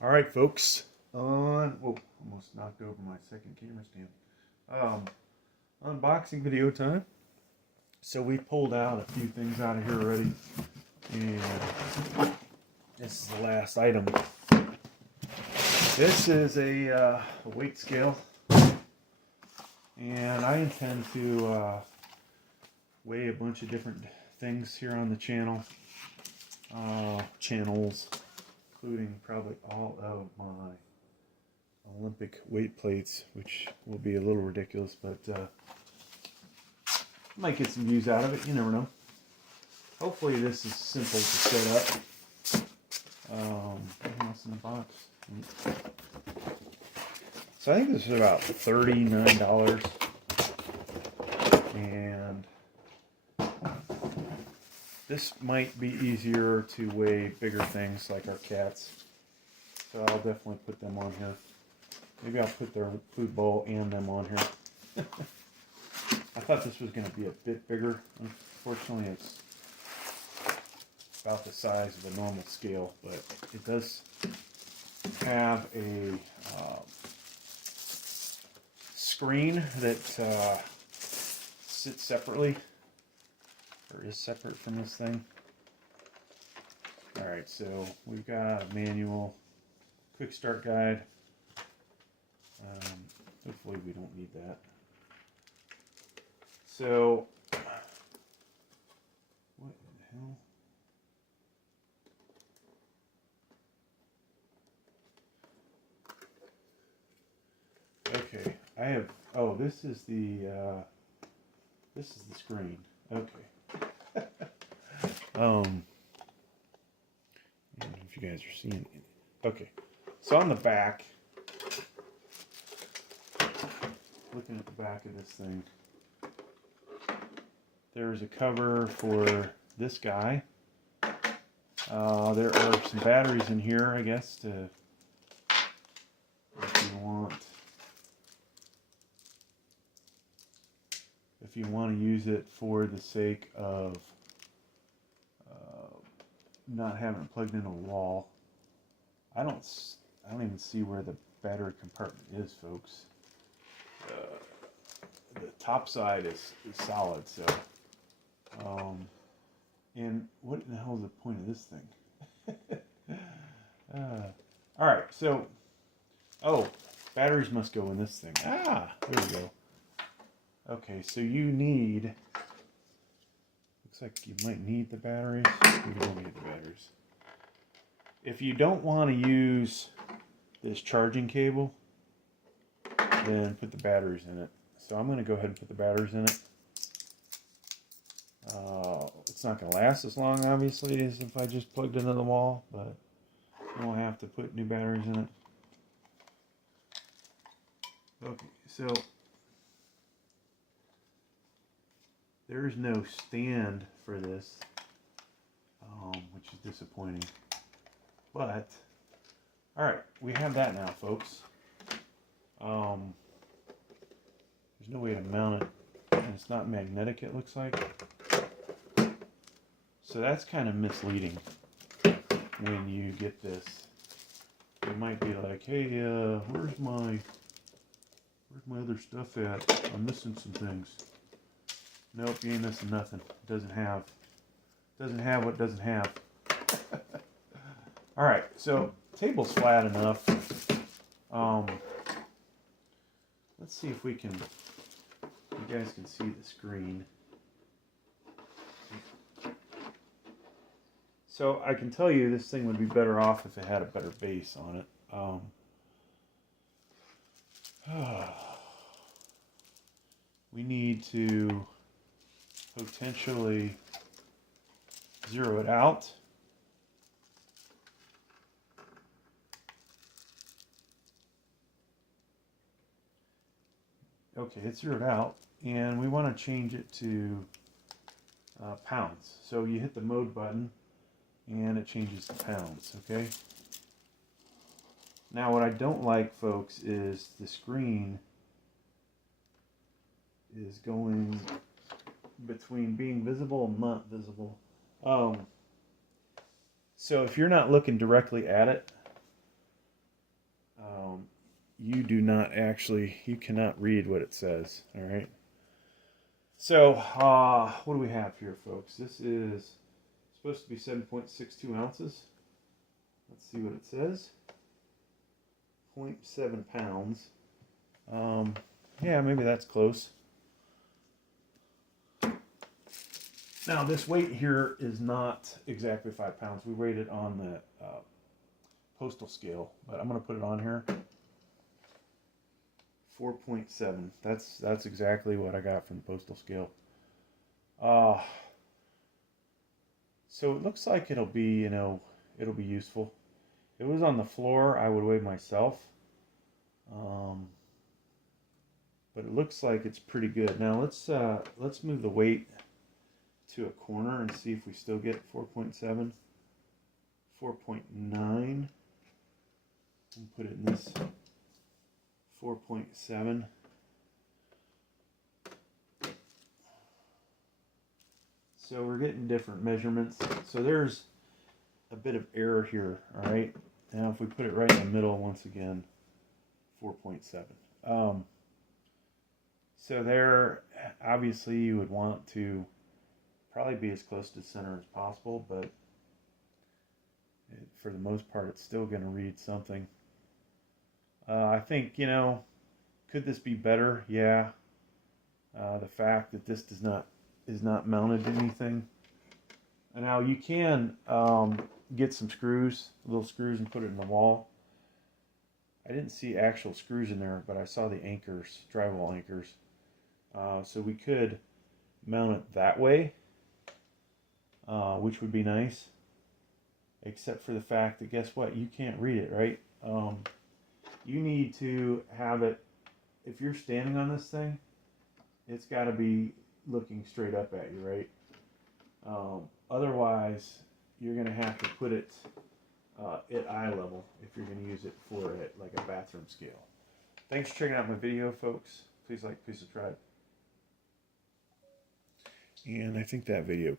All right, folks. Whoa, almost knocked over my second camera stand. Unboxing video time. So we pulled out a few things out of here already, and this is the last item. This is a weight scale, and I intend to weigh a bunch of different things here on the channels, including probably all of my Olympic weight plates, which will be a little ridiculous, but might get some views out of it. You never know. Hopefully this is simple to set up. Anything else in the box? So I think this is about $39, and this might be easier to weigh bigger things like our cats. So I'll definitely put them on here. Maybe I'll put their food bowl and them on here. I thought this was going to be a bit bigger. Unfortunately, it's about the size of a normal scale, but it does have a screen that sits separately, or is separate from this thing. Alright, so we've got a manual, quick start guide. Hopefully we don't need that. So, what the hell? Okay, I have, oh, this is the screen. Okay. I don't know if you guys are seeing it. Okay, so on the back, looking at the back of this thing, there's a cover for this guy. There are some batteries in here, I guess, to, if you want to use it for the sake of not having it plugged into a wall. I don't even see where the battery compartment is, folks. The top side is solid, so and what in the hell is the point of this thing? Alright, so batteries must go in this thing. There we go. Okay, so you need, looks like you might need the batteries. You don't need the batteries. If you don't want to use this charging cable, then put the batteries in it. So I'm going to go ahead and put the batteries in it. It's not going to last as long, obviously, as if I just plugged it into the wall, but you won't have to put new batteries in it. Okay, so there is no stand for this, which is disappointing. But, alright, we have that now, folks. There's no way to mount it, and it's not magnetic, it looks like. So that's kind of misleading when you get this. You might be like, hey, where's my other stuff at? I'm missing some things. Nope, you ain't missing nothing. It doesn't have what it doesn't have. Alright, so table's flat enough. Let's see if you guys can see the screen. So I can tell you this thing would be better off if it had a better base on it. We need to potentially zero it out. Okay, it's zeroed out, and we want to change it to pounds. So you hit the mode button, and it changes to pounds, okay? Now what I don't like, folks, is the screen is going between being visible and not visible. So if you're not looking directly at it, you do not actually, you cannot read what it says. All right. So, what do we have here, folks? This is supposed to be 7.62 ounces. Let's see what it says. 0.7 pounds. Yeah, maybe that's close. Now, this weight here is not exactly 5 pounds. We weighed it on the postal scale, but I'm going to put it on here. 4.7. That's exactly what I got from the postal scale. So it looks like it'll be, it'll be useful. If it was on the floor, I would weigh myself. But it looks like it's pretty good. Now let's move the weight to a corner and see if we still get 4.7, 4.9, and put it in this 4.7. So we're getting different measurements. So there's a bit of error here, all right? Now if we put it right in the middle, once again, 4.7. So there, obviously you would want to probably be as close to center as possible, but for the most part, it's still going to read something. I think, could this be better? Yeah. The fact that this is not mounted to anything. And now you can get some screws, little screws, and put it in the wall. I didn't see actual screws in there, but I saw the anchors, drywall anchors. So we could mount it that way, which would be nice. Except for the fact that, guess what? You can't read it, right? You need to have it, if you're standing on this thing, it's got to be looking straight up at you, right? Otherwise, you're going to have to put it at eye level if you're going to use it for like a bathroom scale. Thanks for checking out my video, folks. Please like, please subscribe. And I think that video